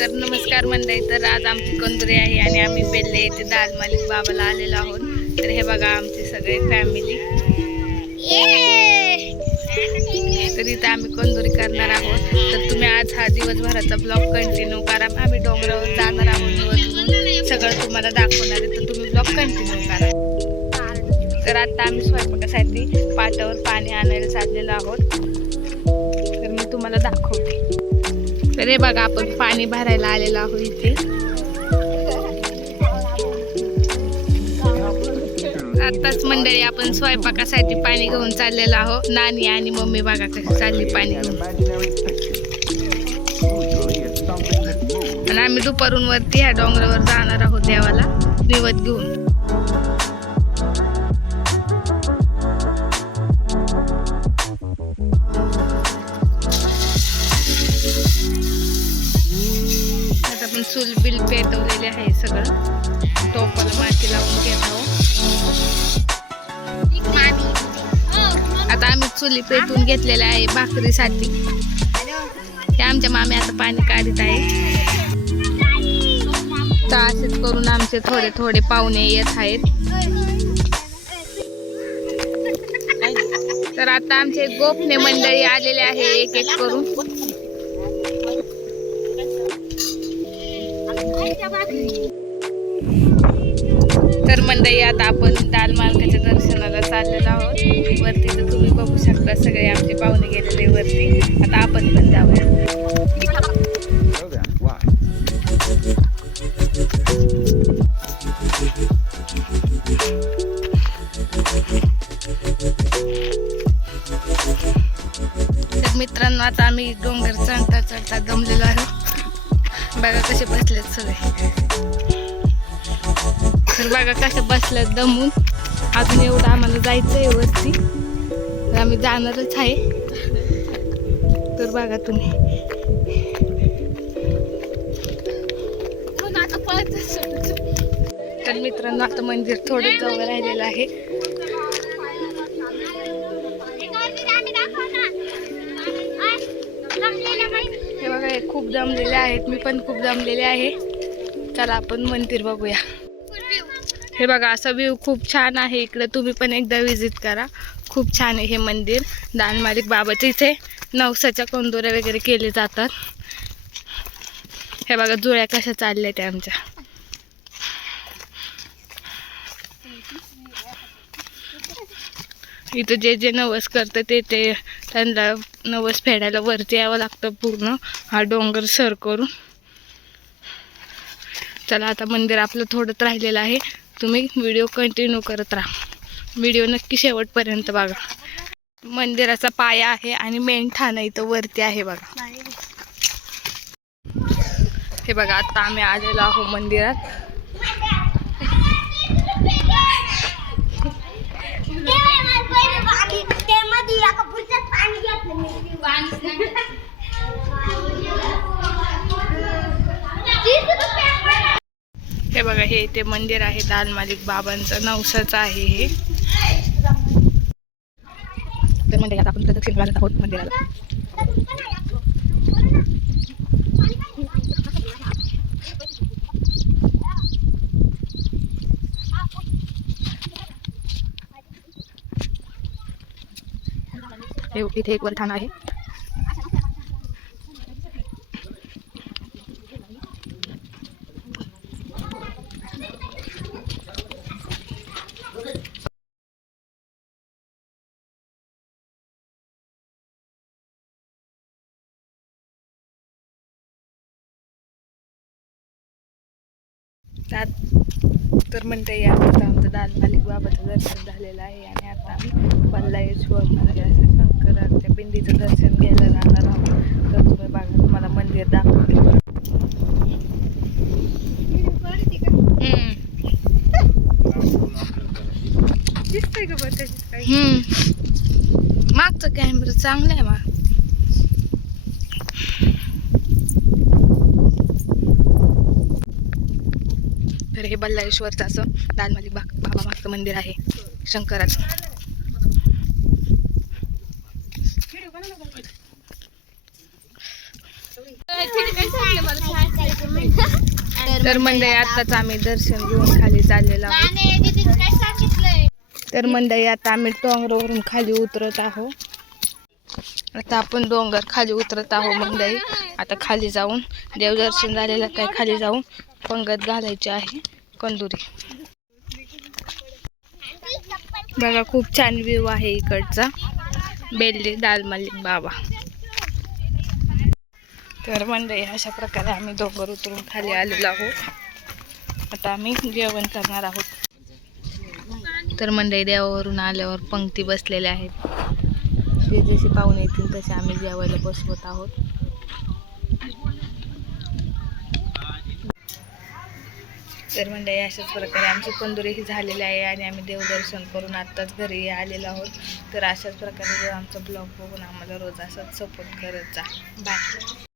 तर नमस्कार मंडळी. तर आज आमची कंदुरी आहे आणि आम्ही बेल्ले येथे दाल मालिक बाबाला आलेलो आहोत. तर हे बघा आमची सगळे फॅमिली. तर इथे आम्ही कंदुरी करणार आहोत. तर तुम्ही आज हा दिवसभराचा ब्लॉग कंटिन्यू करा. आम्ही डोंगरावर जाणार आहोत निवडून सगळं तुम्हाला दाखवणार आहे. तर तुम्ही ब्लॉग कंटिन्यू करा. तर आता आम्ही स्वयंपाकासाठी पाटावर पाणी आणायला चाललेलो आहोत. तर मी तुम्हाला दाखवते. तर हे बघा आपण पाणी भरायला आलेलो आहोत इथे. आताच मंडळी आपण स्वयंपाकासाठी पाणी घेऊन चाललेलो आहोत. नानी आणि मम्मी बघा कशी चालली पाणी घेऊन. आणि आम्ही दुपारून वरती ह्या डोंगरावर जाणार आहोत देवाला निवद घेऊन. चूल बिल पेटवलेले आहे. सगळं टोपाला माती लावून घेत आहोत. आता आम्ही चुली पेटवून घेतलेले आहे भाकरीसाठी. हे आमच्या मामी आता पाणी काढत आहे. तर असेच करून आमचे थोडे थोडे पाहुणे येत आहेत. तर आता आमचे गोपने मंडळी आलेले आहे एक एक करून. तर मंडळी आता आपण दाल मालकाच्या दर्शनाला चाललेलो आहोत वरती. तर तुम्ही बघू शकता सगळे आमचे पाहुणे गेलेले वरती. आता आपण पण जाऊया. तर मित्रांनो आता आम्ही डोंगर चढता चढता दमलेलो आहोत. बघा कसे बसलेत सगळे. तर बघा कसं बसल्यात दमून. अजून एवढं आम्हाला जायचं आहे वरती. तर आम्ही जाणारच आहे. तर बघा तुम्ही. तर मित्रांनो आता मंदिर थोडे जवळ राहिलेलं आहे. हे बघा हे खूप जमलेले आहेत. मी पण खूप जमलेले आहे. चला आपण मंदिर बघूया. हे बघा असा व्ह्यू खूप छान आहे इकडे. तुम्ही पण एकदा विजिट करा. खूप छान आहे हे मंदिर दाल मालिक बाबाचे. इथे नवसाच्या कंदुऱ्या वगैरे केले जातात. हे बघा जुळ्या कशा चालल्या त्या आमच्या. इथं जे जे नवस करतं ते त्यांना नवस फेडायला वरती यावं लागतं पूर्ण हा डोंगर सर करून. चला आता मंदिर आपलं थोडंच राहिलेलं आहे. तुम्ही व्हिडिओ कंटिन्यू करत राहा. व्हिडिओ नक्की शेवटपर्यंत बघा. मंदिराचा पाया आहे आणि मेन ठाणं इथं वरती आहे बघा. हे बघा आता आम्ही आलेलो आहोत मंदिरात. हे बघा हे ते मंदिर आहे दाल मालिक बाबांचं. नवसाचं आहे हे. तर मंदिर आता आपण प्रदक्षिण घालत आहोत मंदिराला. हे इथे एक वरठाण आहे. तर म्हणते आता आमचं दाल मालिक बाबाचं दर्शन झालेलं आहे. आणि आता आम्ही बल्लाळेश्वर म्हणजे असं शंकराच्या पिंडीचं दर्शन घ्यायला जाणार आहोत. तर तुम्ही बघा तुम्हाला मंदिर दाखवते. दिसतंय का बघ मागचं कॅमेरा चांगला आहे मग. तर हे बल्लाळेश्वरचं असं दाल मालिक बाबा मागचं मंदिर आहे शंकराचं. तर मंडळी आताच आम्ही दर्शन घेऊन खाली चाललेलो आहोत. तर मंडळी आता आम्ही डोंगरावरून खाली उतरत आहोत. आता आपण डोंगर खाली उतरत आहोत मंडळी. आता खाली जाऊन देवदर्शन झालेलं काय खाली जाऊन पंगत घालायची आहे कंदुरी. बघा खूप छान व्ह्यू आहे इकडचा. बेल्ली दाल मलिक बाबा. तर मंडळी अशा प्रकारे आम्ही डोंगर उतरून खाली आलेलो आहोत. आता आम्ही जेवण करणार आहोत. तर मंडळी देवावरून आल्यावर पंक्ती बसलेल्या आहेत. जे जसे पाहुणे येतील तसे आम्ही जेवायला बसवत आहोत. तर मंडळी अशाच प्रकारे आमची कंदुरी ही झालेली आहे आणि आम्ही देवदर्शन करून आत्ताच घरी आलेलो आहोत. तर अशाच प्रकारे आमचा ब्लॉग बघून आम्हाला रोज असाच सपोर्ट करत जा. बाय.